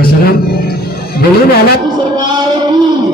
शासना बोले वाला की सरकार की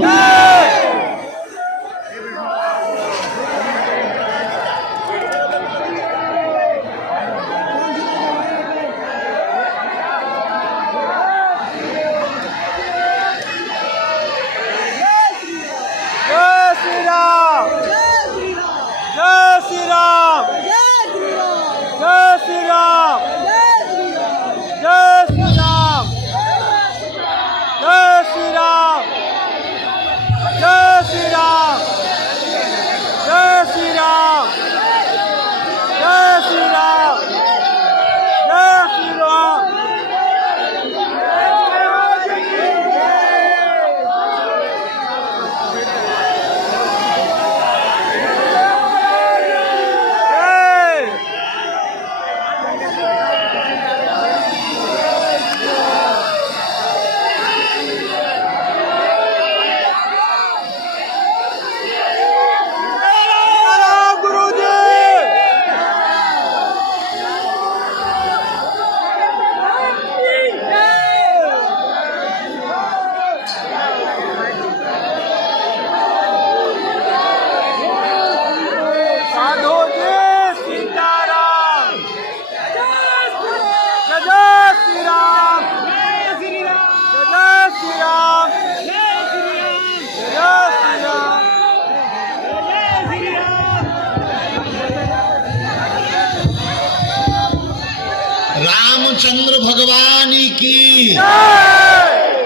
रामचंद्र भगवान की,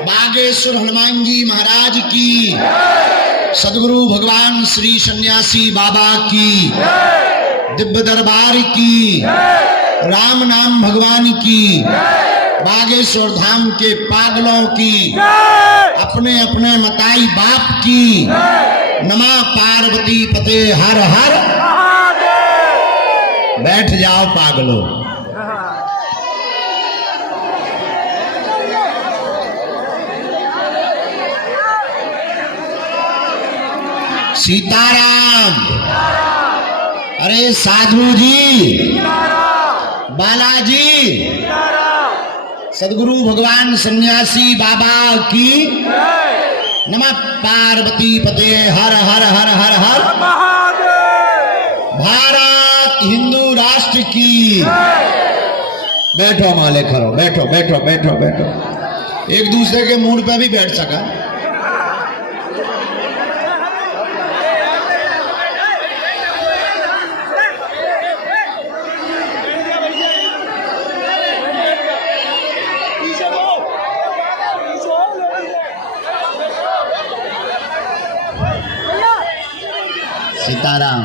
बागेश्वर हनुमान जी महाराज की, सदगुरु भगवान श्री सन्यासी बाबा की, दिव्य दरबार की, राम नाम भगवान की, बागेश्वर धाम के पागलों की, अपने अपने मताई बाप की, नमा पार्वती पते हर हर। बैठ जाओ पागलों। सीताराम। अरे साधु जी, बालाजी, सदगुरु भगवान सन्यासी बाबा की, नमः पार्वती पते हर हर हर हर हर। भारत हिंदू राष्ट्र की। बैठो माले खरो, बैठो बैठो बैठो बैठो। एक दूसरे के मूड पे भी बैठ सका। सीताराम।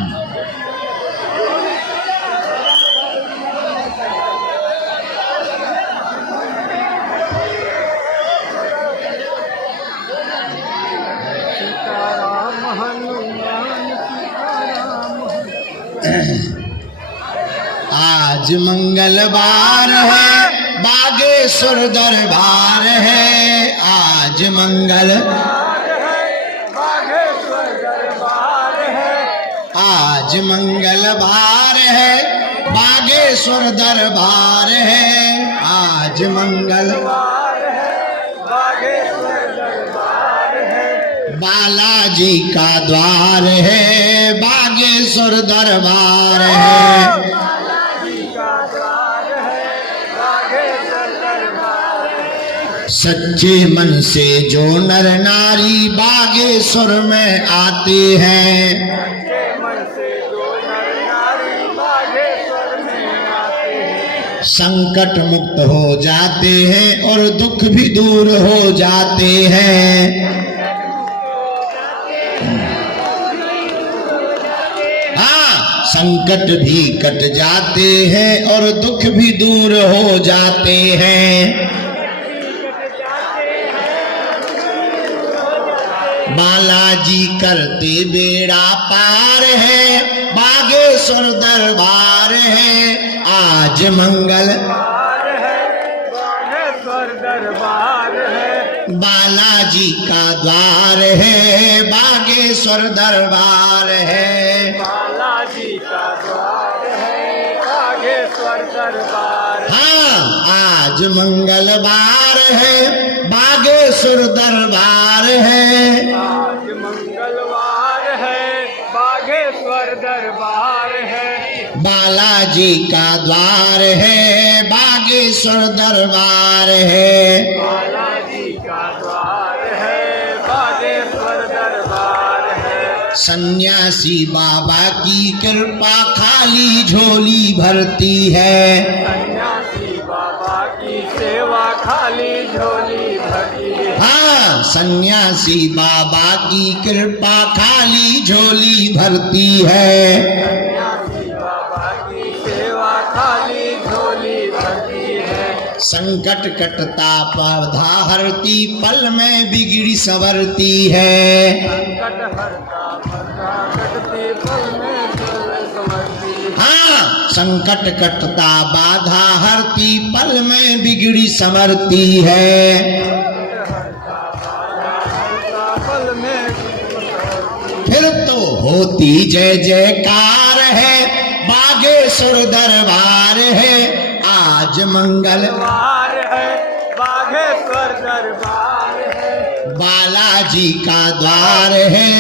आज मंगलवार है, बागेश्वर दरबार है। आज आज मंगलवार है, बागेश्वर दरबार है। आज मंगलवार है, बागेश्वर दरबार है। बालाजी का द्वार है, बागेश्वर दरबार है। बालाजी का द्वार है, बागेश्वर दरबार है। सच्चे मन से जो नर नारी बागेश्वर में आते हैं, संकट मुक्त हो जाते हैं और दुख भी दूर हो जाते हैं। हाँ, संकट भी कट जाते हैं और दुख भी दूर हो जाते हैं। बालाजी करते बेड़ा पार है, बागेश्वर दरबार है। आज मंगलवार है, बागेश्वर दरबार है। बालाजी का द्वार है, बागेश्वर दरबार है। बालाजी का द्वार है, बागेश्वर दरबार। हाँ, आज मंगलवार है, बागेश्वर दरबार है। आज मंगलवार है, बागेश्वर दरबार है। बालाजी का द्वार है, बागेश्वर दरबार है। बालाजी का द्वार है, बागेश्वर दरबार है। सन्यासी बाबा की कृपा खाली झोली भरती है। सन्यासी बाबा की सेवा खाली झोली भरी है। हाँ, सन्यासी बाबा की कृपा खाली झोली भरती है। सन्यासी बाबा की सेवा खाली झोली भरी है। संकट कटता पौधा हरती, पल में बिगड़ी संवरती है। संकट हरता भरता कटती, पल में जल समरती। हाँ, संकट कटता बाधा हरती, पल में बिगड़ी संवरती है। पल में फिर तो होती जय जयकार है, बागेश्वर दरबार है। आज मंगल दरबार है, बागेश्वर दरबार है। बालाजी का द्वार है,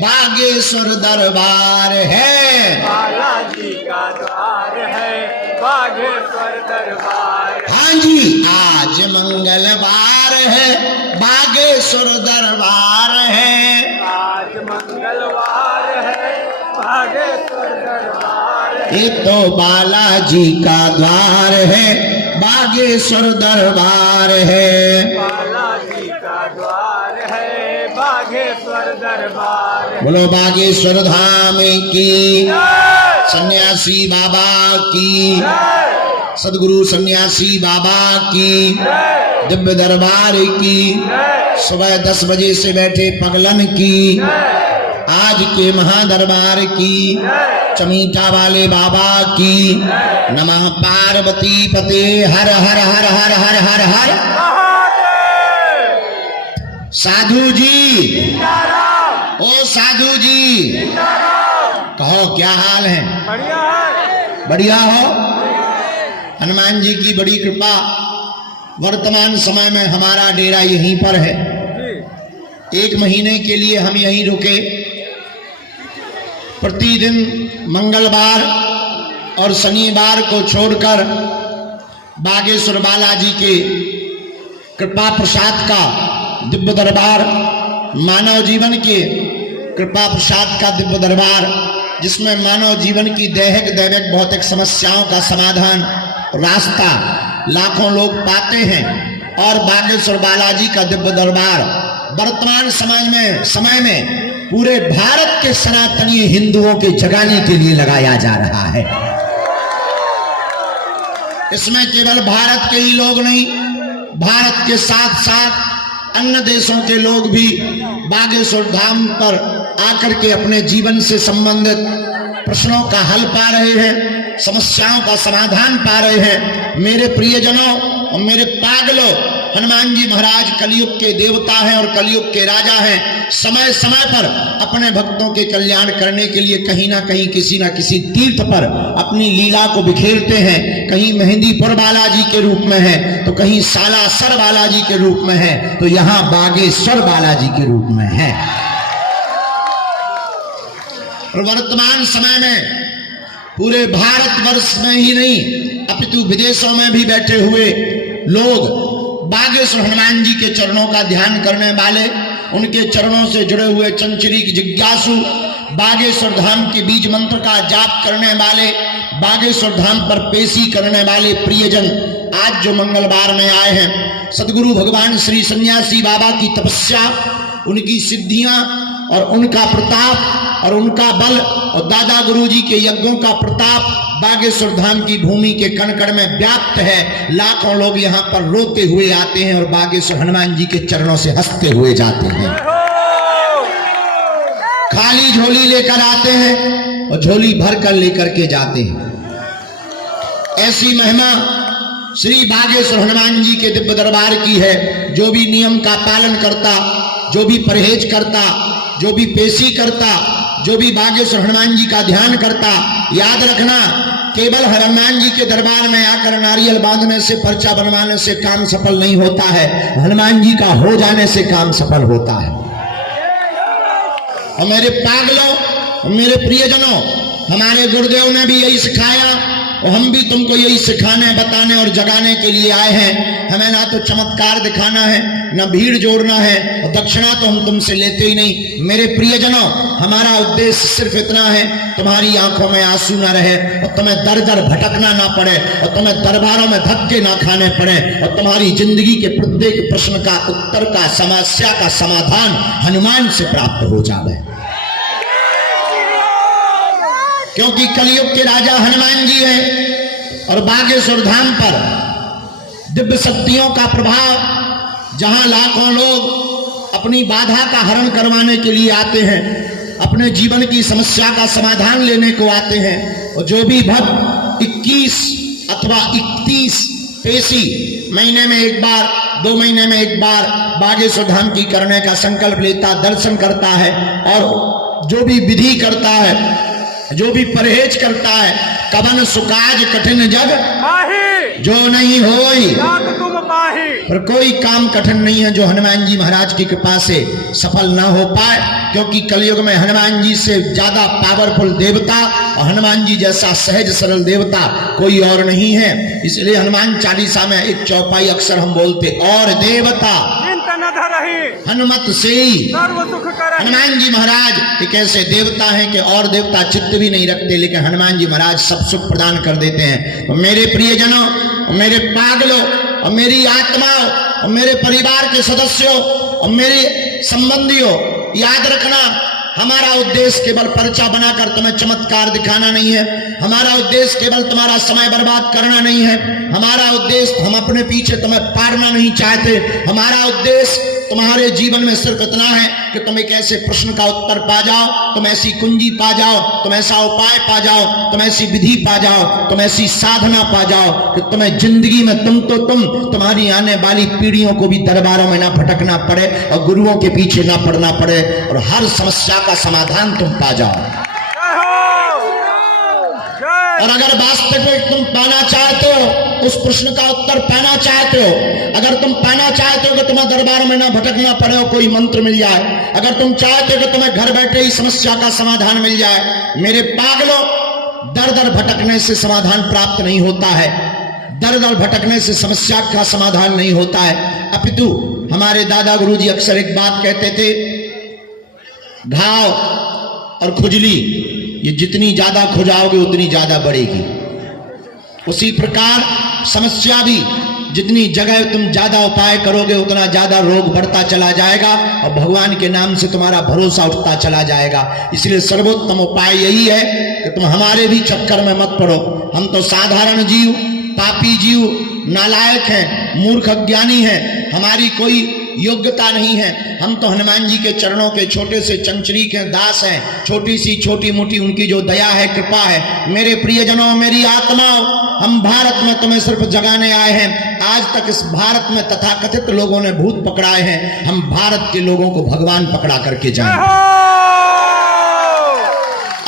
बागेश्वर दरबार है। बालाजी का द्वार है, बागेश्वर दरबार है। हाँ जी, आज मंगलवार है, बागेश्वर दरबार है। आज मंगलवार है, बागेश्वर दरबार है। ये तो बालाजी का द्वार है, बागेश्वर दरबार है। बालाजी का द्वार है, बागेश्वर दरबार है। बोलो बागेश्वर धाम की, जय! सन्यासी बाबा की, जय! सदगुरु सन्यासी बाबा की, जय! दिव्य दरबार की, जय! सुबह 10 बजे से बैठे पगलन की, जय! आज के महादरबार की, जय! चमीटा वाले बाबा की। नमः पार्वती पते हर हर हर हर हर हर हर। महादेव! साधु जी, सीताराम! ओ साधु जी, सीताराम! कहो क्या हाल है? बढ़िया है। बढ़िया हो? हनुमान जी की बड़ी कृपा, वर्तमान समय में हमारा डेरा यहीं पर है। जी। 1 महीने के लिए हम यहीं रुके। प्रतिदिन मंगलवार और शनिवार को छोड़कर बागेश्वर बालाजी के कृपा प्रसाद का दिव्य दरबार, मानव जीवन के कृपा प्रसाद का दिव्य दरबार, जिसमें मानव जीवन की दैहिक दैविक भौतिक समस्याओं का समाधान रास्ता लाखों लोग पाते हैं। और बागेश्वर बालाजी का दिव्य दरबार वर्तमान समय में पूरे भारत के सनातनी हिंदुओं के जगाने के लिए लगाया जा रहा है। इसमें केवल भारत के ही लोग नहीं, भारत के साथ साथ अन्य देशों के लोग भी बागेश्वर धाम पर आकर के अपने जीवन से संबंधित प्रश्नों का हल पा रहे हैं, समस्याओं का समाधान पा रहे हैं। मेरे प्रियजनों और मेरे पागलों, हनुमान जी महाराज कलयुग के देवता हैं और कलयुग के राजा हैं। समय समय पर अपने भक्तों के कल्याण करने के लिए कहीं ना कहीं किसी ना किसी तीर्थ पर अपनी लीला को बिखेरते हैं। कहीं मेहंदीपुर बालाजी के रूप में है, तो कहीं सालासर बालाजी के रूप में है, तो यहाँ बागेश्वर बालाजी के रूप में है। और वर्तमान समय में पूरे भारतवर्ष में ही नहीं, अपितु विदेशों में भी बैठे हुए लोग बागेश्वर हनुमान जी के चरणों का ध्यान करने वाले, उनके चरणों से जुड़े हुए चंचरीक जिज्ञासु, बागेश्वर धाम के बीज मंत्र का जाप करने वाले, बागेश्वर धाम पर पेशी करने वाले प्रियजन आज जो मंगलवार में आए हैं, सदगुरु भगवान श्री सन्यासी बाबा की तपस्या, उनकी सिद्धियां और उनका प्रताप और उनका बल और दादा गुरु जी के यज्ञों का प्रताप बागेश्वर धाम की भूमि के कण कण में व्याप्त है। लाखों लोग यहाँ पर रोते हुए आते हैं और बागेश्वर हनुमान जी के चरणों से हंसते हुए जाते हैं। खाली झोली लेकर आते हैं और झोली भर कर लेकर के जाते हैं। ऐसी महिमा श्री बागेश्वर हनुमान जी के दिव्य दरबार की है। जो भी नियम का पालन करता, जो भी परहेज करता, जो भी पेशी करता, जो भी बागेश्वर हनुमान जी का ध्यान करता, याद रखना केवल हनुमान जी के दरबार में आकर नारियल बांधने से, पर्चा बनवाने से काम सफल नहीं होता है। हनुमान जी का हो जाने से काम सफल होता है। और मेरे पागलों, मेरे प्रियजनों, हमारे गुरुदेव ने भी यही सिखाया और हम भी तुमको यही सिखाने, बताने और जगाने के लिए आए हैं। हमें ना तो चमत्कार दिखाना है, ना भीड़ जोड़ना है, और दक्षिणा तो हम तुमसे लेते ही नहीं। मेरे प्रियजनों, हमारा उद्देश्य सिर्फ इतना है, तुम्हारी आंखों में आंसू ना रहे और तुम्हें दर दर भटकना ना पड़े और तुम्हें दरबारों में धक्के ना खाने पड़े और तुम्हारी जिंदगी के प्रत्येक प्रश्न का उत्तर का, समस्या का समाधान हनुमान से प्राप्त हो जाए। क्योंकि कलयुग के राजा हनुमान जी हैं और बागेश्वर धाम पर दिव्य शक्तियों का प्रभाव, जहां लाखों लोग अपनी बाधा का हरण करवाने के लिए आते हैं, अपने जीवन की समस्या का समाधान लेने को आते हैं। और जो भी भक्त 21 अथवा 31 पेशी महीने में एक बार, 2 महीने में एक बार बागेश्वर धाम की करने का संकल्प लेता, दर्शन करता है और जो भी विधि करता है, जो भी परहेज करता है, कवन सुकाज कठिन जग जो नहीं होई, पर कोई काम कठिन नहीं है जो हनुमान जी महाराज की कृपा से सफल ना हो पाए। क्योंकि कलयुग में हनुमान जी से ज्यादा पावरफुल देवता और हनुमान जी जैसा सहज सरल देवता कोई और नहीं है। इसलिए हनुमान चालीसा में एक चौपाई अक्सर हम बोलते, और देवता हनुमत से ही। हनुमान जी महाराज एक ऐसे देवता हैं कि और देवता चित्त भी नहीं रखते, लेकिन हनुमान जी महाराज सब सुख प्रदान कर देते हैं। तो मेरे प्रियजनों, मेरे पागलों और मेरी आत्माओं और मेरे परिवार के सदस्यों और मेरे संबंधियों, याद रखना, हमारा उद्देश्य केवल पर्चा बनाकर तुम्हें चमत्कार दिखाना नहीं है। हमारा उद्देश्य केवल तुम्हारा समय बर्बाद करना नहीं है। हमारा उद्देश्य, हम अपने पीछे तुम्हें पाड़ना नहीं चाहते। हमारा उद्देश्य तुम्हारे जीवन में सिर्फ इतना है कि तुम एक ऐसे प्रश्न का उत्तर पा जाओ, तुम ऐसी कुंजी पा जाओ, तुम ऐसा उपाय पा जाओ, तुम ऐसी विधि पा जाओ, तुम ऐसी साधना पा जाओ कि तुम्हें जिंदगी में तुम्हारी आने वाली पीढ़ियों को भी दरबारों में ना भटकना पड़े और गुरुओं के पीछे ना पड़ना पड़े और हर समस्या का समाधान तुम पा जाओ। और अगर वास्तविक तुम पाना चाहते हो, उस प्रश्न का उत्तर पाना चाहते हो, अगर तुम पाना चाहते हो कि तुम्हें दरबार में ना भटकना पड़े और कोई मंत्र मिल जाए, अगर तुम चाहते हो कि तुम्हें घर बैठे ही समस्या का समाधान मिल जाए, मेरे पागलों, दर दर भटकने से समाधान प्राप्त नहीं होता है। दर दर भटकने से समस्या का समाधान नहीं होता है। अपितु हमारे दादा गुरुजी अक्सर एक बात कहते थे, घाव और खुजली ये जितनी ज्यादा खुजाओगे उतनी ज्यादा बढ़ेगी। उसी प्रकार समस्या भी, जितनी जगह तुम ज्यादा उपाय करोगे उतना ज्यादा रोग बढ़ता चला जाएगा और भगवान के नाम से तुम्हारा भरोसा उठता चला जाएगा। इसलिए सर्वोत्तम उपाय यही है कि तुम हमारे भी चक्कर में मत पड़ो। हम तो साधारण जीव, पापी जीव, नालायक हैं, मूर्ख अज्ञानी हैं, हमारी कोई योग्यता नहीं है। हम तो हनुमान जी के चरणों के छोटे से चंचरीक हैं, दास हैं, छोटी सी छोटी मोटी उनकी जो दया है, कृपा है। मेरे प्रियजनों, मेरी आत्माओं, हम भारत में तुम्हें सिर्फ जगाने आए हैं। आज तक इस भारत में तथाकथित लोगों ने भूत पकड़ाए हैं, हम भारत के लोगों को भगवान पकड़ा करके जाएंगे।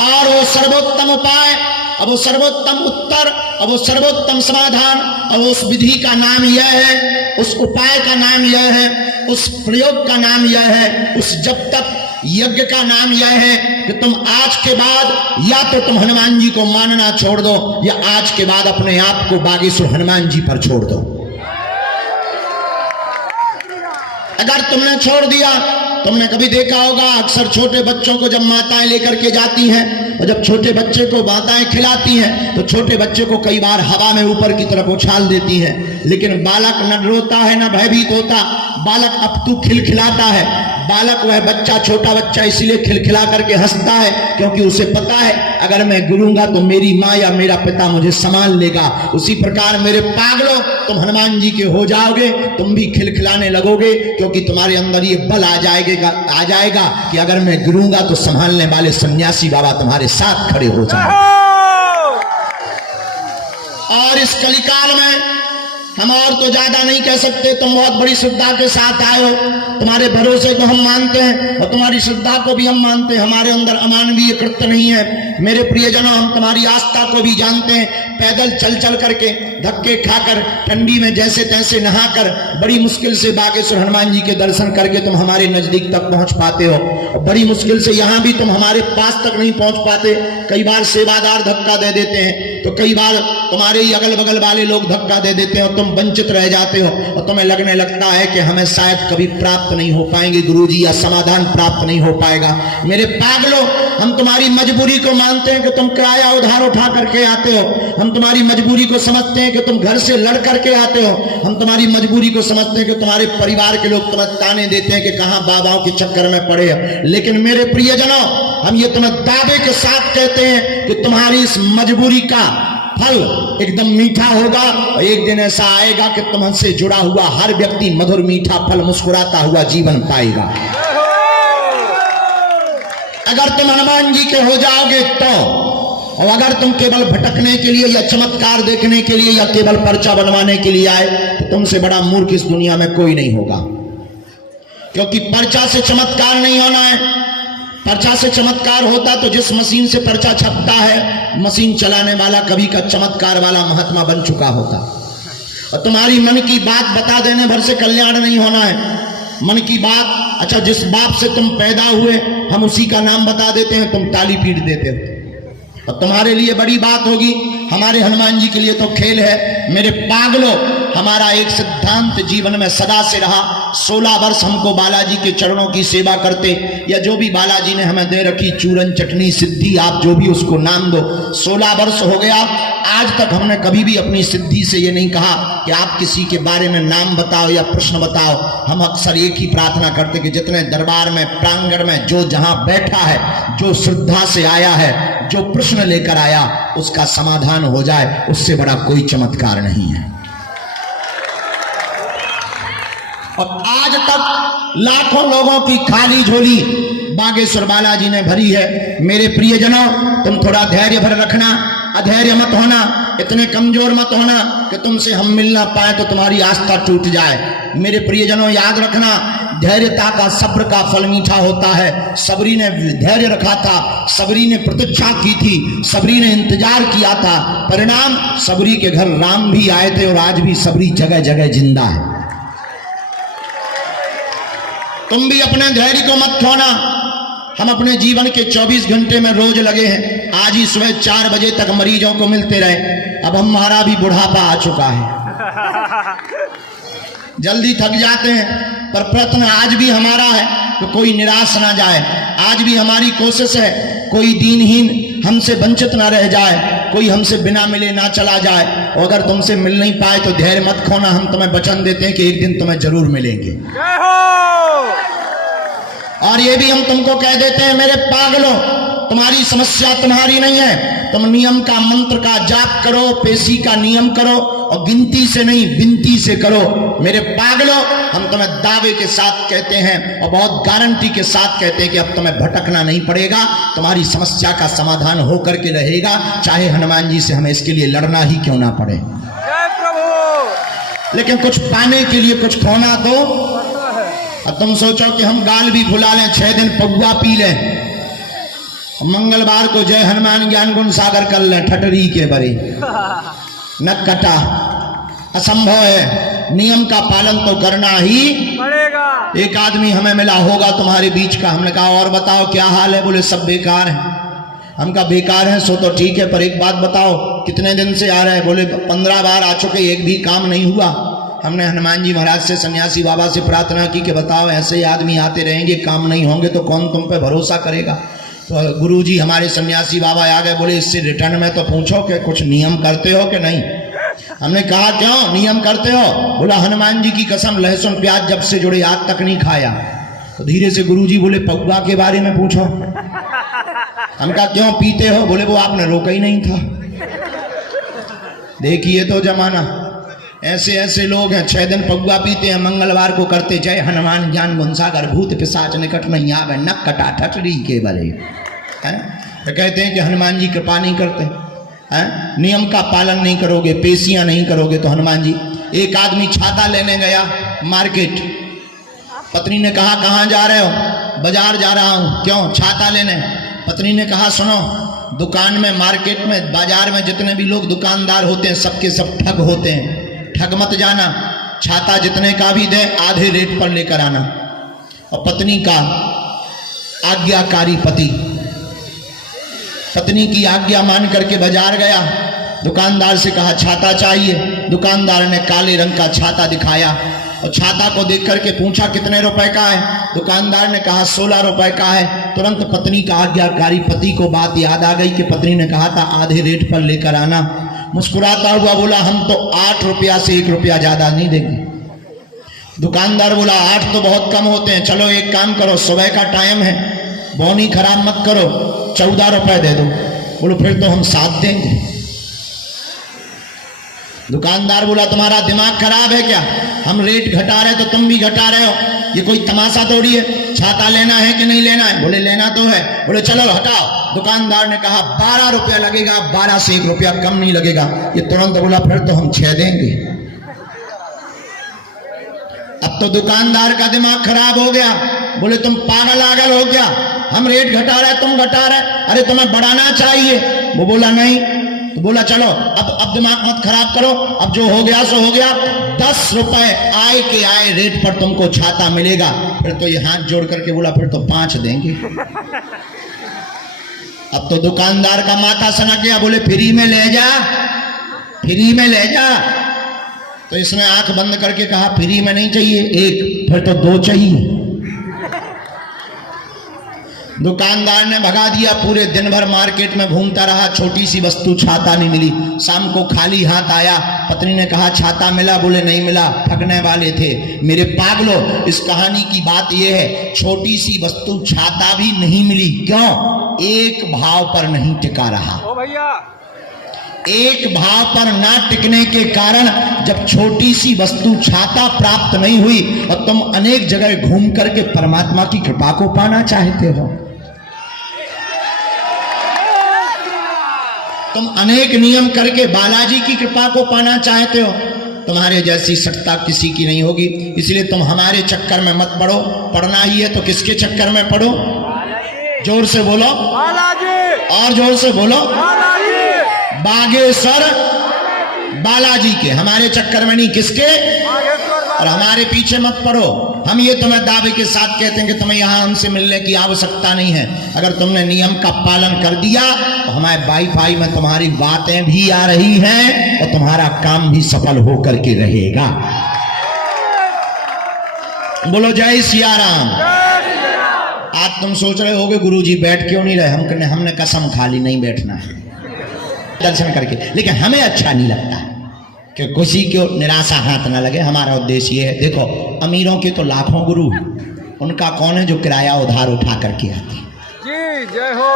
और वो सर्वोत्तम उपाय, अब वो सर्वोत्तम उत्तर, अब वो सर्वोत्तम समाधान, अब उस विधि का नाम यह है, उस उपाय का नाम यह है, उस प्रयोग का नाम यह है, उस जब तक यज्ञ का नाम यह है कि तुम आज के बाद या तो तुम हनुमान जी को मानना छोड़ दो या आज के बाद अपने आप को बागेश्वर हनुमान जी पर छोड़ दो। अगर तुमने छोड़ दिया, तुमने कभी देखा होगा अक्सर छोटे बच्चों को जब माताएं लेकर के जाती हैं और जब छोटे बच्चे को माताएं खिलाती हैं तो छोटे बच्चे को कई बार हवा में ऊपर की तरफ उछाल देती हैं, लेकिन बालक न रोता है न भयभीत होता, बालक अपितु खिलखिलाता है। बालक, वह बच्चा, छोटा बच्चा इसलिए खिलखिला करके हंसता है क्योंकि उसे पता है अगर मैं गिरूंगा तो मेरी माँ या मेरा पिता मुझे संभाल लेगा। उसी प्रकार मेरे पागलों, तुम हनुमान जी के हो जाओगे, तुम भी खिलखिलाने लगोगे क्योंकि तुम्हारे अंदर ये बल आ जाएगा कि अगर मैं गिरूंगा तो संभालने वाले सन्यासी बाबा तुम्हारे साथ खड़े हो जाएंगे। और इस कलिकाल में हम और तो ज्यादा नहीं कह सकते। तुम बहुत बड़ी श्रद्धा के साथ आए हो, तुम्हारे भरोसे को हम मानते हैं और तुम्हारी श्रद्धा को भी हम मानते हैं। हमारे अंदर अमानवीय कृत्य नहीं है। मेरे प्रियजनों, हम तुम्हारी आस्था को भी जानते हैं। पैदल चल चल करके, धक्के खाकर, ठंडी में जैसे तैसे नहाकर, बड़ी मुश्किल से बागेश्वर हनुमान जी के दर्शन करके तुम हमारे नजदीक तक पहुंच पाते हो। बड़ी मुश्किल से यहाँ भी तुम हमारे पास तक नहीं पहुंच पाते। कई बार सेवादार धक्का दे देते हैं, तो कई बार तुम्हारे ही अगल बगल वाले लोग धक्का दे देते हैं और तुम वंचित रह जाते हो और तुम्हें लगने लगता है कि हमें शायद कभी प्राप्त नहीं हो पाएंगे गुरुजी, या समाधान प्राप्त नहीं हो पाएगा। मेरे पागलों, हम तुम्हारी मजबूरी को मानते हैं कि तुम किराया उधार उठा करके आते हो। हम तुम्हारी मजबूरी को समझते हैं कि तुम घर से लड़ करके आते हो। हम तुम्हारी मजबूरी को समझते हैं कि तुम्हारे परिवार के लोग तुम्हें ताने देते हैं कि कहां बाबाओं के चक्कर में पड़े हो। लेकिन मेरे प्रियजनों, हम ये तुम्हें दावे के साथ कहते हैं कि तुम्हारी इस मजबूरी का फल एकदम मीठा होगा और एक दिन ऐसा आएगा कि तुमसे जुड़ा हुआ हर व्यक्ति मधुर मीठा फल मुस्कुराता हुआ जीवन पाएगा। अगर तुम हनुमान जी के हो जाओगे तो, और अगर तुम केवल भटकने के लिए या चमत्कार देखने के लिए या केवल पर्चा बनवाने के लिए आए, तो तुमसे बड़ा मूर्ख इस दुनिया में कोई नहीं होगा। क्योंकि पर्चा से चमत्कार नहीं होना है। पर्चा से चमत्कार होता तो जिस मशीन से पर्चा छपता है, मशीन चलाने वाला कभी का चमत्कार वाला महात्मा बन चुका होता। और तुम्हारी मन की बात बता देने भर से कल्याण नहीं होना है। मन की बात, अच्छा जिस बाप से तुम पैदा हुए हम उसी का नाम बता देते हैं, तुम ताली पीट देते हो। और तुम्हारे लिए बड़ी बात होगी, हमारे हनुमान जी के लिए तो खेल है। मेरे पागलों, हमारा एक सिद्धांत जीवन में सदा से रहा। 16 वर्ष हमको बालाजी के चरणों की सेवा करते, या जो भी बालाजी ने हमें दे रखी चूरन चटनी सिद्धि, आप जो भी उसको नाम दो, 16 वर्ष हो गया। आज तक हमने कभी भी अपनी सिद्धि से ये नहीं कहा कि आप किसी के बारे में नाम बताओ या प्रश्न बताओ। हम अक्सर एक ही प्रार्थना करते कि जितने दरबार में, प्रांगण में जो जहां बैठा है, जो श्रद्धा से आया है, जो प्रश्न लेकर आया, उसका समाधान हो जाए। उससे बड़ा कोई चमत्कार नहीं है। और आज तक लाखों लोगों की खाली झोली बागेश्वर बालाजी ने भरी है। मेरे प्रियजनों, तुम थोड़ा धैर्य भर रखना, अधैर्य मत होना, इतने कमजोर मत होना कि तुमसे हम मिल ना पाए तो तुम्हारी आस्था टूट जाए। मेरे प्रियजनों, याद रखना, धैर्यता का, सब्र का फल मीठा होता है। सबरी ने धैर्य रखा था, सबरी ने प्रतीक्षा की थी, सबरी ने इंतजार किया था। परिणाम, सबरी के घर राम भी आए थे और आज भी सबरी जगह जगह जिंदा है। तुम भी अपने धैर्य को मत खोना। हम अपने जीवन के 24 घंटे में रोज लगे हैं। आज ही सुबह 4 बजे तक मरीजों को मिलते रहे। अब हमारा भी बुढ़ापा आ चुका है, जल्दी थक जाते हैं, पर प्रयत्न आज भी हमारा है कि कोई निराश ना जाए। आज भी हमारी कोशिश है कोई दीनहीन हमसे वंचित ना रह जाए, कोई हमसे बिना मिले ना चला जाए। और अगर तुमसे मिल नहीं पाए तो धैर्य मत खोना। हम तुम्हें वचन देते हैं कि एक दिन तुम्हें जरूर मिलेंगे। और ये भी हम तुमको कह देते हैं, मेरे पागलों, तुम्हारी समस्या तुम्हारी नहीं है। तुम नियम का, मंत्र का जाप करो, पेशी का नियम करो, और गिनती से नहीं विनती से करो। मेरे पागलों, हम तुम्हें दावे के साथ कहते हैं और बहुत गारंटी के साथ कहते हैं कि अब तुम्हें भटकना नहीं पड़ेगा। तुम्हारी समस्या का समाधान होकर के रहेगा, चाहे हनुमान जी से हमें इसके लिए लड़ना ही क्यों ना पड़े। लेकिन कुछ पाने के लिए कुछ खोना तो। और तुम सोचो कि हम गाल भी भुला लें, 6 दिन पौवा पी लें, मंगलवार को जय हनुमान ज्ञान गुण सागर कर लें, ठटरी के बरे न कटा, असंभव है। नियम का पालन तो करना ही पड़ेगा। एक आदमी हमें मिला होगा तुम्हारे बीच का, हमने कहा और बताओ क्या हाल है? बोले सब बेकार है। हम कहा बेकार है सो तो ठीक है, पर एक बात बताओ कितने दिन से आ रहे हैं? बोले 15 बार आ चुके, एक भी काम नहीं हुआ। हमने हनुमान जी महाराज से, सन्यासी बाबा से प्रार्थना की कि बताओ ऐसे आदमी आते रहेंगे, काम नहीं होंगे तो कौन तुम पे भरोसा करेगा? तो गुरुजी हमारे सन्यासी बाबा आ गए, बोले इससे रिटर्न में तो पूछो कि कुछ नियम करते हो कि नहीं। हमने कहा क्यों नियम करते हो? बोला हनुमान जी की कसम, लहसुन प्याज जब से जुड़े आज तक नहीं खाया। तो धीरे से गुरुजी बोले पौवा के बारे में पूछो। हम कहा क्यों पीते हो? बोले वो आपने रोका ही नहीं था। देखिए तो जमाना, ऐसे ऐसे लोग हैं 6 दिन पौवा पीते हैं, मंगलवार को करते जय हनुमान ज्ञान गुण सागर, भूत पिशाच निकट नहीं आवे, नक कटा ठटरी के बले हैं। तो कहते हैं कि हनुमान जी कृपा नहीं करते हैं, नियम का पालन नहीं करोगे, पेशियां नहीं करोगे तो हनुमान जी। एक आदमी छाता लेने गया मार्केट। पत्नी ने कहा कहाँ जा रहे हो? बाजार जा रहा हूँ। क्यों? छाता लेने। पत्नी ने कहा सुनो, दुकान में, मार्केट में, बाजार में जितने भी लोग दुकानदार होते हैं सबके सब ठग होते हैं, ठग मत जाना। छाता जितने का भी दे आधे रेट पर लेकर आना। और पत्नी का आज्ञाकारी पति पत्नी की आज्ञा मान करके बाजार गया। दुकानदार से कहा छाता चाहिए। दुकानदार ने काले रंग का छाता दिखाया और छाता को देख करके पूछा कितने रुपए का है? दुकानदार ने कहा 16 रुपए का है। तुरंत पत्नी का आज्ञाकारी पति को बात याद आ गई कि पत्नी ने कहा था आधे रेट पर लेकर आना। मुस्कुराता हुआ बोला हम तो 8 रुपया से 1 रुपया ज्यादा नहीं देंगे। दुकानदार बोला 8 तो बहुत कम होते हैं, चलो एक काम करो, सुबह का टाइम है, बौनी खराब मत करो, 14 रुपए दे दो। बोलो फिर तो हम 7 देंगे। दुकानदार बोला तुम्हारा दिमाग खराब है क्या? हम रेट घटा रहे तो तुम भी घटा रहे हो, ये कोई तमाशा थोड़ी है। छाता लेना है कि नहीं लेना है? बोले लेना तो है। बोले चलो हटाओ। दुकानदार ने कहा 12 रुपया लगेगा, 12 से 1 रुपया कम नहीं लगेगा। ये तुरंत बोला फिर तो हम 6 देंगे। अब तो दुकानदार का दिमाग खराब हो गया। बोले तुम पागल आगल हो क्या? हम रेट घटा रहे तुम घटा रहे, अरे तुम्हें बढ़ाना चाहिए। वो बोला नहीं। तो बोला चलो अब दिमाग मत खराब करो, अब जो हो गया सो हो गया। 10 रुपए आए के आए रेट पर तुमको छाता मिलेगा। फिर तो ये हाथ जोड़ करके बोला फिर तो 5 देंगे। अब तो दुकानदार का माथा सनक गया। बोले फ्री में ले जा, फ्री में ले जा। तो इसने आंख बंद करके कहा फ्री में नहीं चाहिए 1, फिर तो 2 चाहिए। दुकानदार ने भगा दिया। पूरे दिन भर मार्केट में घूमता रहा, छोटी सी वस्तु छाता नहीं मिली। शाम को खाली हाथ आया। पत्नी ने कहा छाता मिला? बोले नहीं मिला, ठगने वाले थे। मेरे पागलों, इस कहानी की बात यह है छोटी सी वस्तु छाता भी नहीं मिली। क्यों? एक भाव पर नहीं टिका रहा। ओ भैया, एक भाव पर ना टिकने के कारण जब छोटी सी वस्तु छाता प्राप्त नहीं हुई और तुम अनेक जगह घूम करके परमात्मा की कृपा को पाना चाहते हो, तुम अनेक नियम करके बालाजी की कृपा को पाना चाहते हो, तुम्हारे जैसी सत्ता किसी की नहीं होगी। इसलिए तुम हमारे चक्कर में मत पड़ो। पढ़ना ही है तो किसके चक्कर में पढ़ो? जोर से बोलो बालाजी, और जोर से बोलो बालाजी, बागेश्वर बालाजी के। हमारे चक्कर में नहीं, किसके? और हमारे पीछे मत पड़ो। हम ये तुम्हें दावे के साथ कहते हैं कि तुम्हें यहाँ हमसे मिलने की आवश्यकता नहीं है। अगर तुमने नियम का पालन कर दिया तो हमारे वाईफाई में तुम्हारी बातें भी आ रही हैं और तुम्हारा काम भी सफल होकर के रहेगा। बोलो जय सिया राम। आज तुम सोच रहे होगे गुरुजी बैठ क्यों नहीं रहे? हमने कसम खा ली नहीं बैठना है दर्शन करके, लेकिन हमें अच्छा नहीं लगता कि किसी को निराशा हाथ ना लगे। हमारा उद्देश्य ये है, देखो अमीरों के तो लाखों गुरु, उनका कौन है जो किराया उधार उठा करके आते? जी जय हो।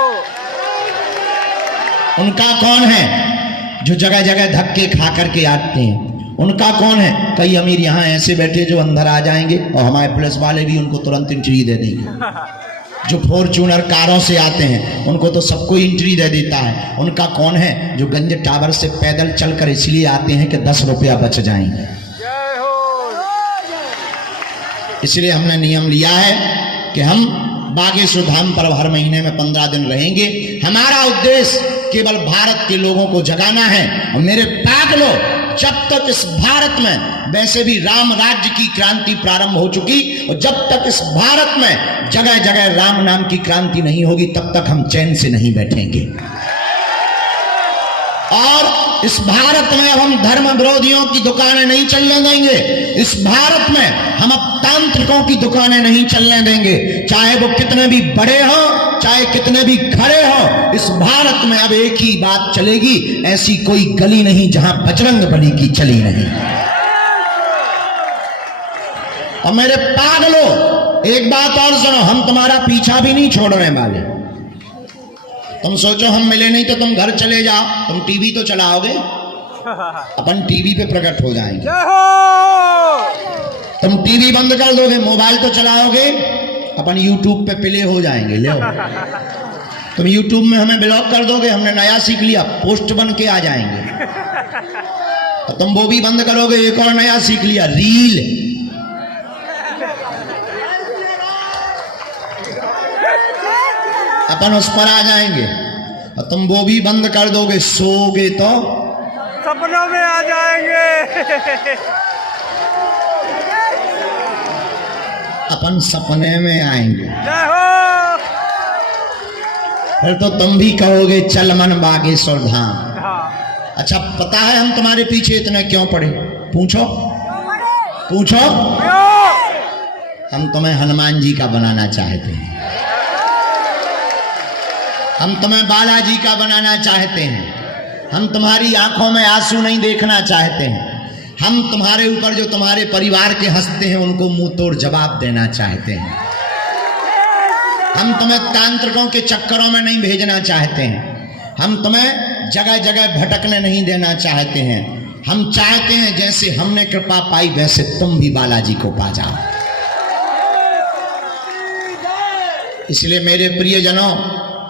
उनका कौन है जो जगह जगह धक्के खा करके आते हैं? उनका कौन है? कई अमीर यहाँ ऐसे बैठे जो अंदर आ जाएंगे और हमारे पुलिस वाले भी उनको तुरंत एंट्री दे देंगे। जो फॉर्च्यूनर कारों से आते हैं उनको तो सबको एंट्री दे देता है। उनका कौन है जो गंज टावर से पैदल चलकर इसलिए आते हैं कि 10 रुपया बच जाएंगे। जय हो। इसलिए हमने नियम लिया है कि हम बागेश्वर धाम पर हर महीने में 15 दिन रहेंगे। हमारा उद्देश्य केवल भारत के लोगों को जगाना है। और मेरे पागलों, जब तक इस भारत में, वैसे भी राम राज्य की क्रांति प्रारंभ हो चुकी, और जब तक इस भारत में जगह जगह राम नाम की क्रांति नहीं होगी तब तक हम चैन से नहीं बैठेंगे। और इस भारत में हम धर्म विरोधियों की दुकानें नहीं चलने देंगे। इस भारत में हम अब तांत्रिकों की दुकानें नहीं चलने देंगे, चाहे वो कितने भी बड़े हों, चाहे कितने भी खड़े हों। इस भारत में अब एक ही बात चलेगी, ऐसी कोई गली नहीं जहां बजरंग बली की चली नहीं। और मेरे पागलों, एक बात और सुनो, हम तुम्हारा पीछा भी नहीं छोड़ने वाले। तुम सोचो हम मिले नहीं तो तुम घर चले जाओ, तुम टीवी तो चलाओगे, अपन टीवी पे प्रकट हो जाएंगे। जय हो। तुम टीवी बंद कर दोगे, मोबाइल तो चलाओगे, अपन यूट्यूब पे प्ले हो जाएंगे। ले तुम यूट्यूब में हमें ब्लॉक कर दोगे, हमने नया सीख लिया, पोस्ट बन के आ जाएंगे। तो तुम वो भी बंद करोगे, एक और नया सीख लिया, रील। अपन उस पर आ जाएंगे और तुम वो भी बंद कर दोगे, सोओगे तो सपनों में आ जाएंगे। अपन सपने में आएंगे। जय हो। फिर तो तुम भी कहोगे चल मन बागेश्वर धाम। हाँ। अच्छा, पता है हम तुम्हारे पीछे इतने क्यों पड़े? पूछो पूछो। हम तुम्हें हनुमान जी का बनाना चाहते हैं, हम तुम्हें बालाजी का बनाना चाहते हैं, हम तुम्हारी आंखों में आंसू नहीं देखना चाहते हैं, हम तुम्हारे ऊपर जो तुम्हारे परिवार के हंसते हैं उनको मुंह तोड़ जवाब देना चाहते हैं, हम तुम्हें तांत्रिकों के चक्करों में नहीं भेजना चाहते हैं, हम तुम्हें जगह जगह भटकने नहीं देना चाहते हैं। हम चाहते हैं जैसे हमने कृपा पाई वैसे तुम भी बालाजी को पा जाओ। इसलिए मेरे प्रियजनों,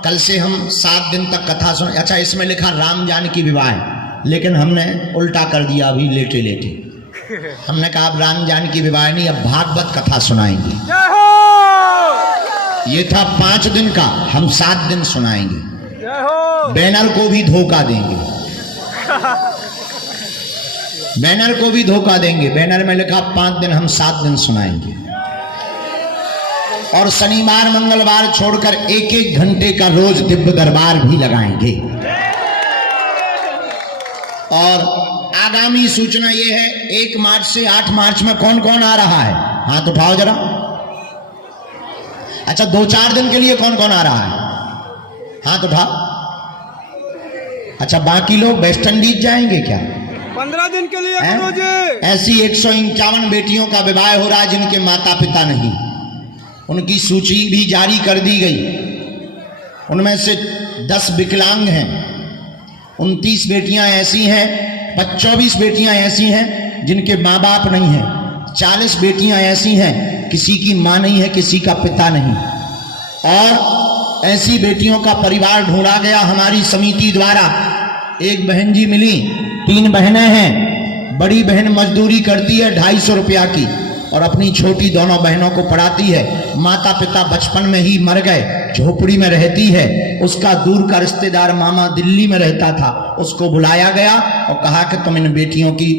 कल से हम 7 दिन तक कथा सुन। अच्छा, इसमें लिखा राम जानकी विवाह, लेकिन हमने उल्टा कर दिया अभी लेटे लेटे। हमने कहा अब राम जानकी विवाह नहीं, अब भागवत कथा सुनाएंगे। ये था 5 दिन का, हम 7 दिन सुनाएंगे। बैनर को भी धोखा देंगे, बैनर को भी धोखा देंगे। बैनर में लिखा 5 दिन, हम 7 दिन सुनाएंगे। और शनिवार मंगलवार छोड़कर 1-1 घंटे का रोज दिव्य दरबार भी लगाएंगे। और आगामी सूचना यह है, 1 मार्च से 8 मार्च में कौन कौन आ रहा है? हाथ उठाओ जरा। अच्छा, 2-4 दिन के लिए कौन कौन आ रहा है? हाथ उठाओ। अच्छा, बाकी लोग वेस्ट इंडीज जाएंगे क्या? 15 दिन के लिए करोगे? ऐसी 151 बेटियों का विवाह हो रहा है जिनके माता पिता नहीं। उनकी सूची भी जारी कर दी गई। उनमें से 10 विकलांग हैं, 29 बेटियां ऐसी हैं, 24 बेटियां ऐसी हैं जिनके माँ बाप नहीं हैं, 40 बेटियां ऐसी हैं किसी की माँ नहीं है, किसी का पिता नहीं। और ऐसी बेटियों का परिवार ढूंढा गया हमारी समिति द्वारा। एक बहन जी मिली, 3 बहनें हैं। बड़ी बहन मजदूरी करती है 250 रुपया की और अपनी छोटी दोनों बहनों को पढ़ाती है। माता पिता बचपन में ही मर गए, झोपड़ी में रहती है। उसका दूर का रिश्तेदार मामा दिल्ली में रहता था, उसको बुलाया गया और कहा कि तुम इन बेटियों की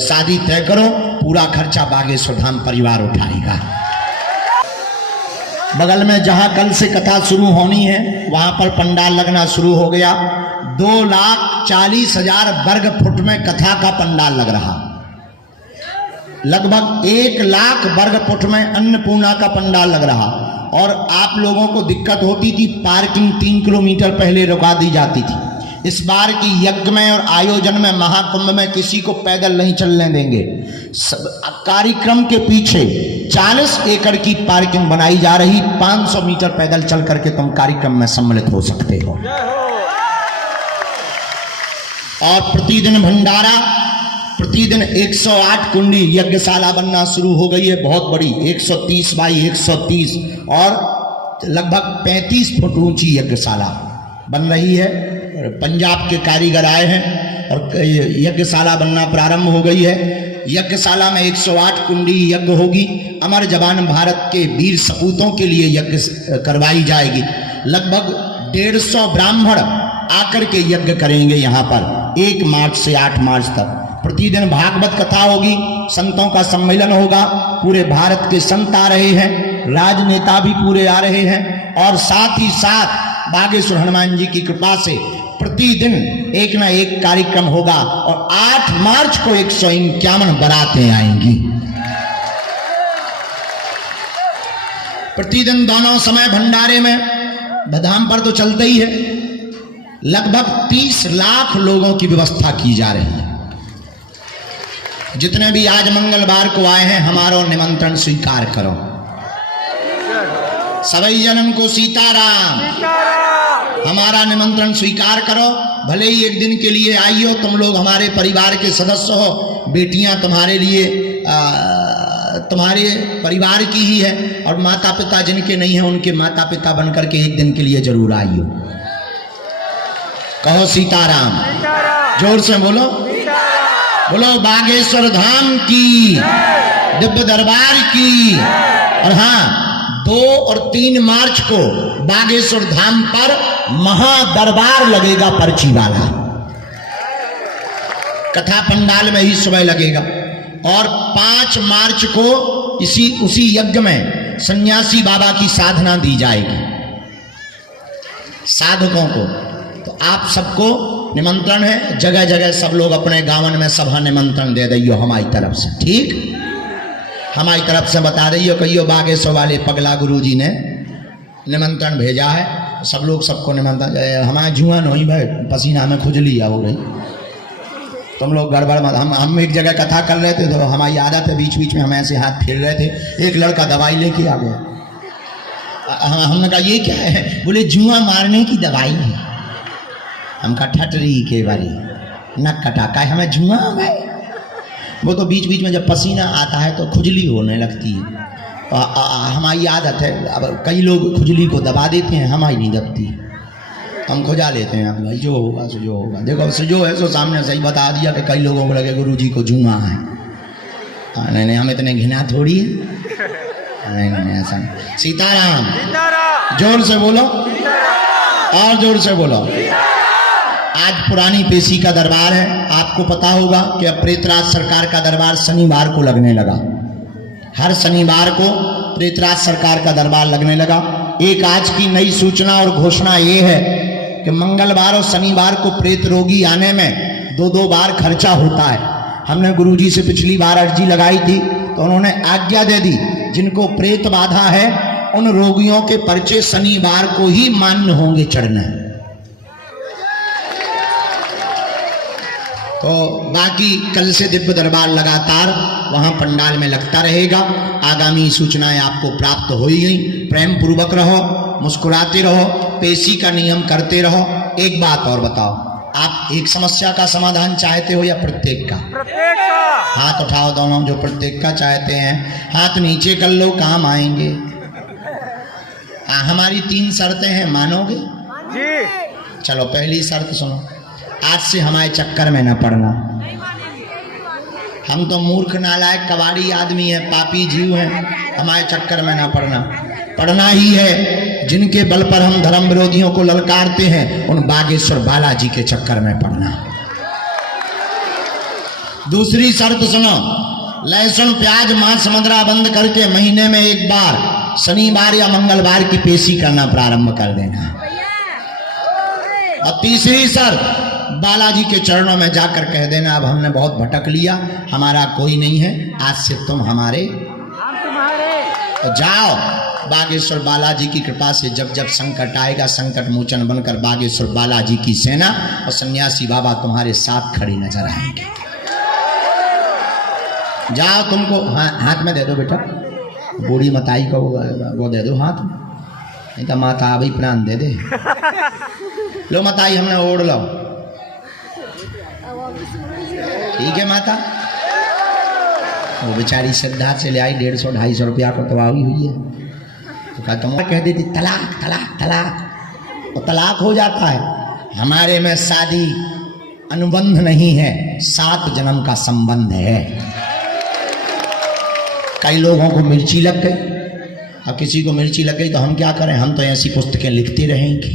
शादी तय करो, पूरा खर्चा बागेश्वर धाम परिवार उठाएगा। बगल में जहां कल से कथा शुरू होनी है वहां पर पंडाल लगना शुरू हो गया। 2,40,000 वर्ग फुट में कथा का पंडाल लग रहा। लगभग 1 लाख वर्ग फुट में अन्नपूर्णा का पंडाल लग रहा। और आप लोगों को दिक्कत होती थी, पार्किंग 3 किलोमीटर पहले रुका दी जाती थी। इस बार की यज्ञ में और आयोजन में, महाकुंभ में किसी को पैदल नहीं चलने देंगे। कार्यक्रम के पीछे 40 एकड़ की पार्किंग बनाई जा रही। 500 मीटर पैदल चल करके तुम कार्यक्रम में सम्मिलित हो सकते हो। और प्रतिदिन भंडारा, प्रतिदिन 108 कुंडी यज्ञशाला बनना शुरू हो गई है, बहुत बड़ी, 130 बाई 130 और लगभग 35 फुट ऊंची यज्ञशाला बन रही है। पंजाब के कारीगर आए हैं और यज्ञशाला बनना प्रारंभ हो गई है। यज्ञशाला में 108 कुंडी यज्ञ होगी। अमर जवान भारत के वीर सपूतों के लिए यज्ञ करवाई जाएगी। लगभग 150 ब्राह्मण आकर के यज्ञ करेंगे यहाँ पर 1 मार्च से 8 मार्च तक। प्रतिदिन भागवत कथा होगी, संतों का सम्मेलन होगा। पूरे भारत के संत आ रहे हैं, राजनेता भी पूरे आ रहे हैं। और साथ ही साथ बागेश्वर हनुमान जी की कृपा से प्रतिदिन एक ना एक कार्यक्रम होगा। और 8 मार्च को 151 बारातें आएंगी। प्रतिदिन दोनों समय भंडारे में धाम पर तो चलते ही है। लगभग 30 लाख लोगों की व्यवस्था की जा रही है। जितने भी आज मंगलवार को आए हैं, हमारा निमंत्रण स्वीकार करो। सभी जनन को सीताराम। हमारा निमंत्रण स्वीकार करो। भले ही एक दिन के लिए आई हो, तुम लोग हमारे परिवार के सदस्य हो। बेटियां तुम्हारे लिए तुम्हारे परिवार की ही है। और माता पिता जिनके नहीं है, उनके माता पिता बनकर के एक दिन के लिए जरूर आई हो। कहो सीताराम, जोर से बोलो। बोलो बागेश्वर धाम की, दिव्य दरबार की। और हाँ, 2 और 3 मार्च को बागेश्वर धाम पर महादरबार लगेगा पर्ची वाला, कथा पंडाल में ही सुबह लगेगा। और 5 मार्च को उसी यज्ञ में सन्यासी बाबा की साधना दी जाएगी साधकों को। तो आप सबको निमंत्रण है, जगह जगह सब लोग अपने गांवन में सभा निमंत्रण दे दियो हमारी तरफ से, ठीक? हमारी तरफ से बता दियो, कहियो बागेश्वर वाले पगला गुरुजी ने निमंत्रण भेजा है, सब लोग सबको निमंत्रण। हमारे जुआ नहीं भाई, पसीना में खुजली हो गई, तुम लोग गड़बड़ मत। हम एक जगह कथा कर रहे थे तो हमारी आदत है बीच बीच में हम ऐसे हाथ फेर रहे थे, एक लड़का दवाई लेके आ गया। हमने कहा ये क्या है? बोले जुआ मारने की दवाई है। हम कहा ठटरी के बारी नक कटा का हमें जुआ है। वो तो बीच बीच में जब पसीना आता है तो खुजली होने लगती है। हमारी आदत है, अब कई लोग खुजली को दबा देते हैं, हमारी नहीं दबती, हम खुजा लेते हैं। भाई जो होगा सो जो होगा, देखो सो जो है सो सामने सही बता दिया कि कई लोगों को लगे गुरुजी को जुआ है। नहीं नहीं, हम इतने घिना थोड़ी है, नहीं नहीं ऐसा नहीं। सीताराम, जोर से बोलो और जोर से बोलो। आज पुरानी पेशी का दरबार है। आपको पता होगा कि अब प्रेतराज सरकार का दरबार शनिवार को लगने लगा। हर शनिवार को प्रेतराज सरकार का दरबार लगने लगा। एक आज की नई सूचना और घोषणा ये है कि मंगलवार और शनिवार को प्रेत रोगी आने में 2-2 बार खर्चा होता है। हमने गुरुजी से पिछली बार अर्जी लगाई थी तो उन्होंने आज्ञा दे दी, जिनको प्रेत बाधा है उन रोगियों के पर्चे शनिवार को ही मान्य होंगे चढ़ने। तो बाकी कल से दिव्य दरबार लगातार वहां पंडाल में लगता रहेगा। आगामी सूचनाएं आपको प्राप्त हो ही गई। प्रेम पूर्वक रहो, मुस्कुराते रहो, पेशी का नियम करते रहो। एक बात और बताओ, आप एक समस्या का समाधान चाहते हो या प्रत्येक का? प्रत्येक का। हाथ उठाओ दोनों जो प्रत्येक का चाहते हैं, हाथ नीचे कर लो, काम आएंगे। हमारी 3 शर्तें हैं, मानोगे जी? चलो पहली शर्त सुनो, आज से हमारे चक्कर में न पड़ना। हम तो मूर्ख नालायक कबाड़ी आदमी है, पापी जीव हैं, हमारे चक्कर में ना पड़ना। पढ़ना ही है जिनके बल पर हम धर्म विरोधियों को ललकारते हैं, उन बागेश्वर बालाजी के चक्कर में पड़ना। दूसरी शर्त सुनो, लहसुन प्याज मांस मदिरा बंद करके महीने में एक बार शनिवार या मंगलवार की पेशी करना प्रारंभ कर देना। और तीसरी शर्त, बालाजी के चरणों में जाकर कह देना, अब हमने बहुत भटक लिया, हमारा कोई नहीं है, आज से तुम हमारे। हम तुम्हारे। तो जाओ, बागेश्वर बालाजी की कृपा से जब जब संकट आएगा, संकट मोचन बनकर बागेश्वर बालाजी की सेना और सन्यासी बाबा तुम्हारे साथ खड़ी नजर आएंगे। जाओ, तुमको हाथ में दे दो बेटा, बूढ़ी मताई को वो दे दो हाथ में, नहीं तो माता अभी प्राण दे दे। लो मताई, हमने ओढ़ लो, ठीक है माता। वो बेचारी श्रद्धा से ले आई 150-250 रुपया को तो आई हुई है, तो कहा तुम कह देती तलाक तलाक तलाक, और तलाक हो जाता है। हमारे में शादी अनुबंध नहीं है, 7 जन्म का संबंध है। कई लोगों को मिर्ची लग गई, अब किसी को मिर्ची लग गई तो हम क्या करें, हम तो ऐसी पुस्तकें लिखते रहेंगे।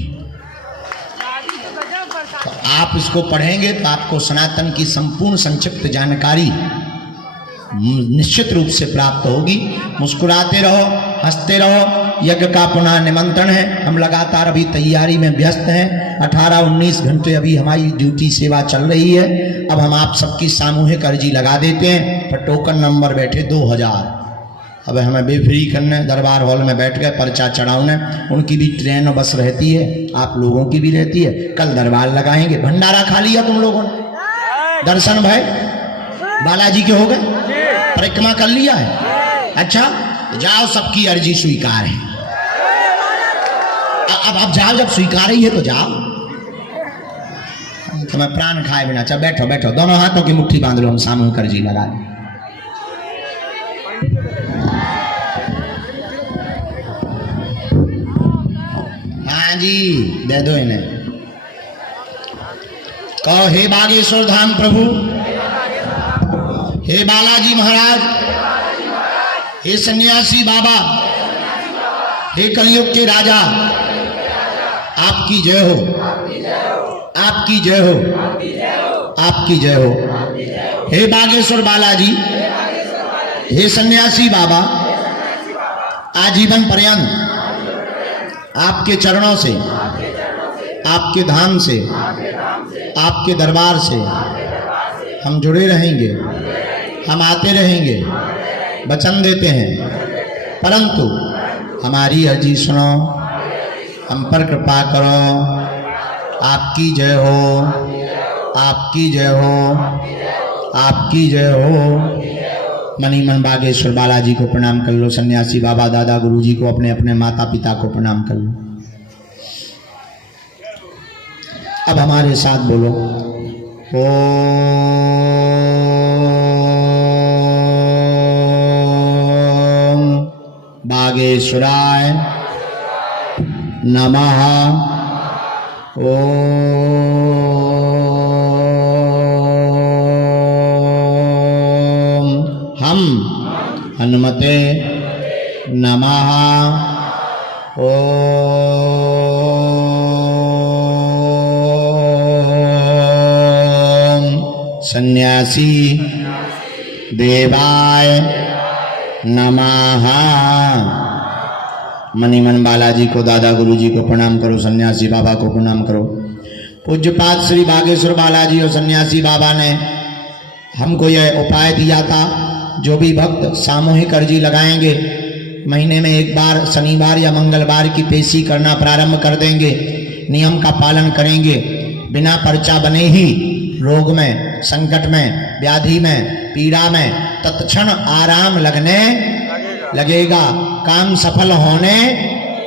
तो आप इसको पढ़ेंगे तो आपको सनातन की संपूर्ण संक्षिप्त जानकारी निश्चित रूप से प्राप्त होगी। मुस्कुराते रहो, हंसते रहो। यज्ञ का पुनः निमंत्रण है, हम लगातार अभी तैयारी में व्यस्त हैं। 18-19 घंटे अभी हमारी ड्यूटी सेवा चल रही है। अब हम आप सबकी सामूहिक अर्जी लगा देते हैं, पर टोकन नंबर बैठे 2000। अब हमें बेफ्री करने दरबार हॉल में बैठ गए, पर्चा चढ़ाने। उनकी भी ट्रेन और बस रहती है, आप लोगों की भी रहती है। कल दरबार लगाएंगे। भंडारा खा लिया तुम लोगों ने? दर्शन भाई बालाजी के हो गए? परिक्रमा कर लिया है? अच्छा, जाओ, सबकी अर्जी स्वीकार है। अब जाओ, जब स्वीकार ही है तो जाओ। तो मैं प्राण खाए बिना, चल बैठो बैठो, दोनों हाथों की मुट्ठी बांध लो, हम सामूहिक अर्जी लगाए। हाँ जी, दे दो इन्हें। कहो, हे बागेश्वर धाम प्रभु, हे बालाजी महाराज, हे सन्यासी बाबा, हे कलयुग के राजा, आपकी जय हो, आपकी जय हो, आपकी जय हो। हे बागेश्वर बालाजी, हे सन्यासी बाबा, आजीवन पर्यंत आपके चरणों से, आपके धाम से, आपके दरबार से हम जुड़े रहेंगे, हम आते रहेंगे, वचन देते हैं। परंतु हमारी अर्जी सुनो, हम पर कृपा करो। आपकी जय हो, आपकी जय हो, आपकी जय हो। मनी मन बागेश्वर बालाजी को प्रणाम कर लो, सन्यासी बाबा दादा गुरुजी को, अपने अपने माता पिता को प्रणाम कर लो। अब हमारे साथ बोलो, ओम बागेश्वराय नमः। ओम हम हनुमते नमः। ओम सन्यासी देवाय नमः। मनीमन बालाजी को, दादा गुरुजी को प्रणाम करो, सन्यासी बाबा को प्रणाम करो। पूज्यपाद श्री बागेश्वर बालाजी और सन्यासी बाबा ने हमको यह उपाय दिया था, जो भी भक्त सामूहिक अर्जी लगाएंगे, महीने में एक बार शनिवार या मंगलवार की पेशी करना प्रारंभ कर देंगे, नियम का पालन करेंगे, बिना पर्चा बने ही रोग में, संकट में, व्याधि में, पीड़ा में तत्क्षण आराम लगने लगेगा, काम सफल होने।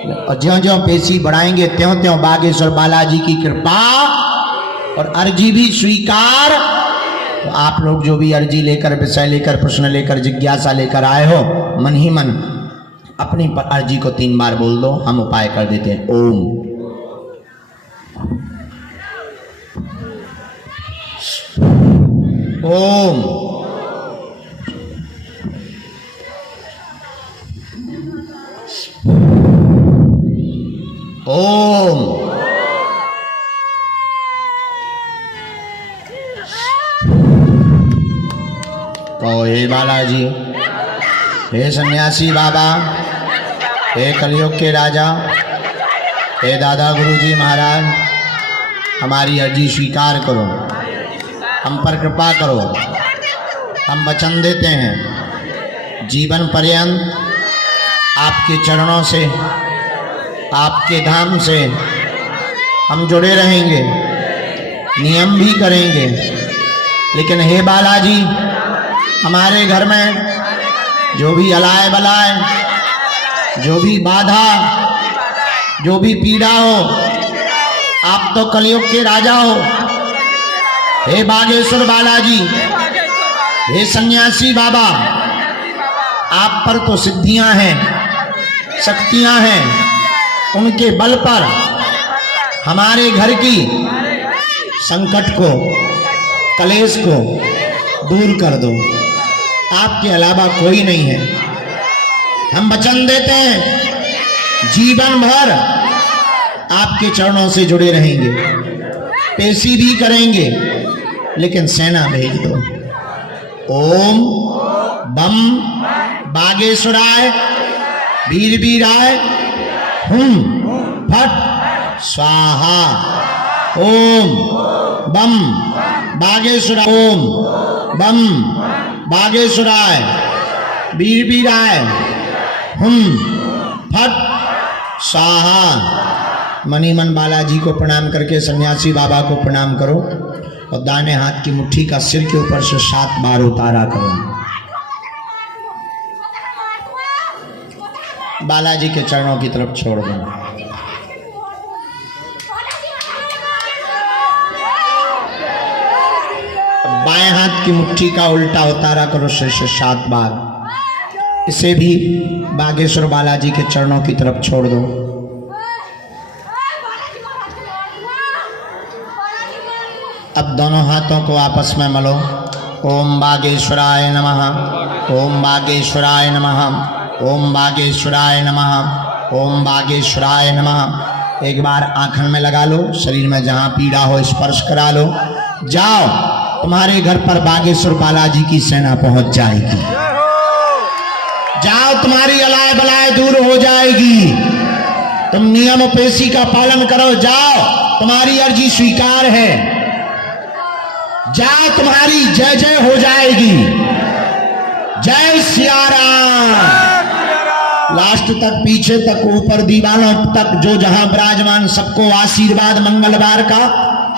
और ज्यों ज्यों पेशी बढ़ाएंगे त्यों त्यों बागेश्वर बालाजी की कृपा और अर्जी भी स्वीकार। तो आप लोग जो भी अर्जी लेकर, विषय लेकर, प्रश्न लेकर, जिज्ञासा लेकर आए हो, मन ही मन अपनी अर्जी को 3 बार बोल दो, हम उपाय कर देते हैं। ओम ओम ओम कहो, हे बालाजी, हे सन्यासी बाबा, हे कलयुग के राजा, हे दादा गुरुजी महाराज, हमारी अर्जी स्वीकार करो, हम पर कृपा करो। हम वचन देते हैं, जीवन पर्यंत आपके चरणों से, आपके धाम से हम जुड़े रहेंगे, नियम भी करेंगे। लेकिन हे बालाजी, हमारे घर में जो भी अलाय बलाय, जो भी बाधा, जो भी पीड़ा हो, आप तो कलयुग के राजा हो। हे बागेश्वर बालाजी, हे सन्यासी बाबा, आप पर तो सिद्धियां हैं, शक्तियां हैं, उनके बल पर हमारे घर की संकट को, कलेश को दूर कर दो। आपके अलावा कोई नहीं है। हम वचन देते हैं, जीवन भर आपके चरणों से जुड़े रहेंगे, पेशी भी करेंगे, लेकिन सेना भेज दो। ओम बम बागेश्वराय वीर वीराय हुम फट स्वाहा। ओम बम बागेश्वराय, ओम बम बागेश्वराय वीर वीराय हुम फट स्वाहा। मनीमन बालाजी को प्रणाम करके सन्यासी बाबा को प्रणाम करो और दाहिने हाथ की मुट्ठी का सिर के ऊपर से 7 बार उतारा करो। बालाजी के चरणों की तरफ छोड़ दो। बाएं हाथ की मुट्ठी का उल्टा उतारा करो सिर से 7 बार। इसे भी बागेश्वर बालाजी के चरणों की तरफ छोड़ दो। अब दोनों हाथों को आपस में मलो ओम बागेश्वराय नमः, ओम बागेश्वराय नमः, ओम बागेश्वराय नमः, ओम बागेश्वराय नमः। एक बार आंखन में लगा लो, शरीर में जहां पीड़ा हो स्पर्श करा लो। जाओ, तुम्हारे घर पर बागेश्वर बालाजी की सेना पहुंच जाएगी। जाओ, तुम्हारी अलाय बलाय दूर हो जाएगी। तुम नियम पेशी का पालन करो। जाओ, तुम्हारी अर्जी स्वीकार है। जाओ, तुम्हारी जय जय हो जाएगी। जय सिया राम। लास्ट तक, पीछे तक, ऊपर दीवानों तक, जो जहां विराजमान, सबको आशीर्वाद मंगलवार का।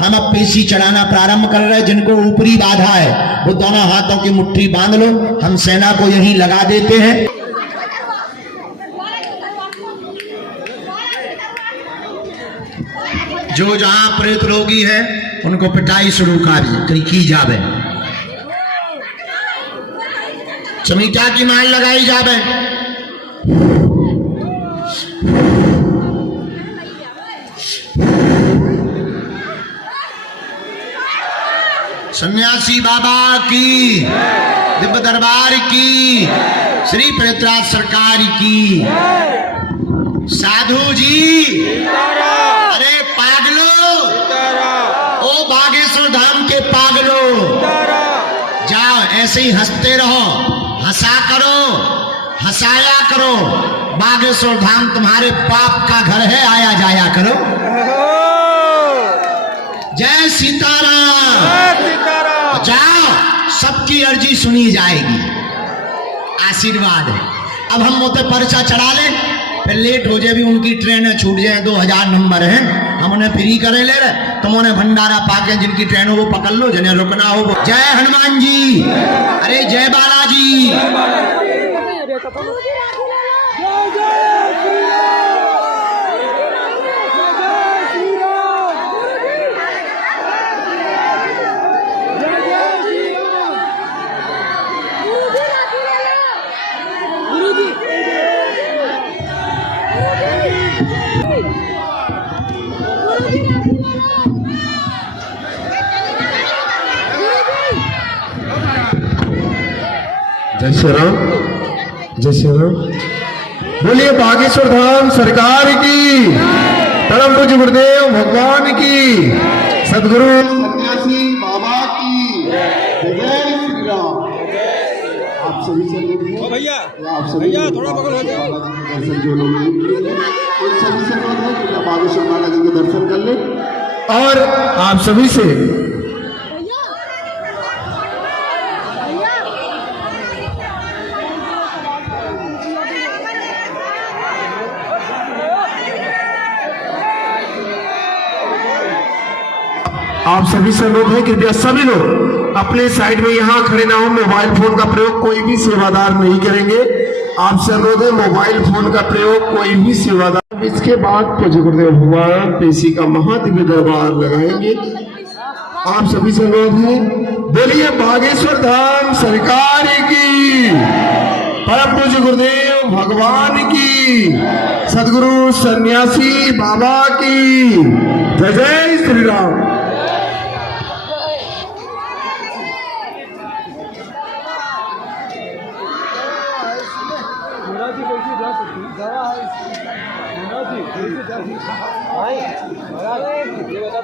हम अब पेशी चढ़ाना प्रारंभ कर रहे हैं। जिनको ऊपरी बाधा है वो दोनों हाथों की मुट्ठी बांध लो। हम सेना को यहीं लगा देते हैं। जो जहां प्रेत रोगी है उनको पिटाई शुरू की जावे। चमीटा की माल लगाई जावे। सन्यासी बाबा की, दिव्य दरबार की, श्री प्रेतराज सरकार की। साधु जी, अरे पागलो, ओ बागेश्वर धाम के पागलो, जाओ ऐसे ही हंसते रहो, हंसा करो, हंसाया करो। बागेश्वर धाम तुम्हारे पाप का घर है, आया जाया करो। जय सीताराम। जाओ, सबकी अर्जी सुनी जाएगी। आशीर्वाद है। अब हम मोते पर्चा चढ़ा ले, फिर लेट हो जाए भी, उनकी ट्रेन छूट जाए। 2000 नंबर है, हम उन्हें फ्री करे ले रहे। तुम उन्हें भंडारा पाके जिनकी ट्रेन हो वो पकड़ लो, जिन्हें रुकना हो वो। जय हनुमान जी, अरे जय बालाजी। जय श्री राम, जय श्री राम। बोलिए बागेश्वर धाम सरकार की, परम पूज्य गुरुदेव भगवान की, सदगुरु सन्यासी बाबा की जय श्री राम। आप सभी से भैया, आप सभी भैया थोड़ा बगल हो जाओ। दर्शन जो लोग उन सभी से अनुरोध है कि बागेश्वर माता जी के दर्शन कर ले। और आप सभी से अनुरोध है, कृपया सभी लोग अपने साइड में यहाँ खड़े ना हो। मोबाइल फोन का प्रयोग कोई भी सेवादार नहीं करेंगे। आपसे अनुरोध है, मोबाइल फोन का प्रयोग कोई भी सेवादार। इसके बाद पूज्य गुरुदेव भगवान पेशी का महादिव्य दरबार लगाएंगे। आप सभी से अनुरोध है, बोलिए बागेश्वर धाम सरकार की, परम पूज्य गुरुदेव भगवान की, सदगुरु सन्यासी बाबा की जय जय श्री राम। ये बता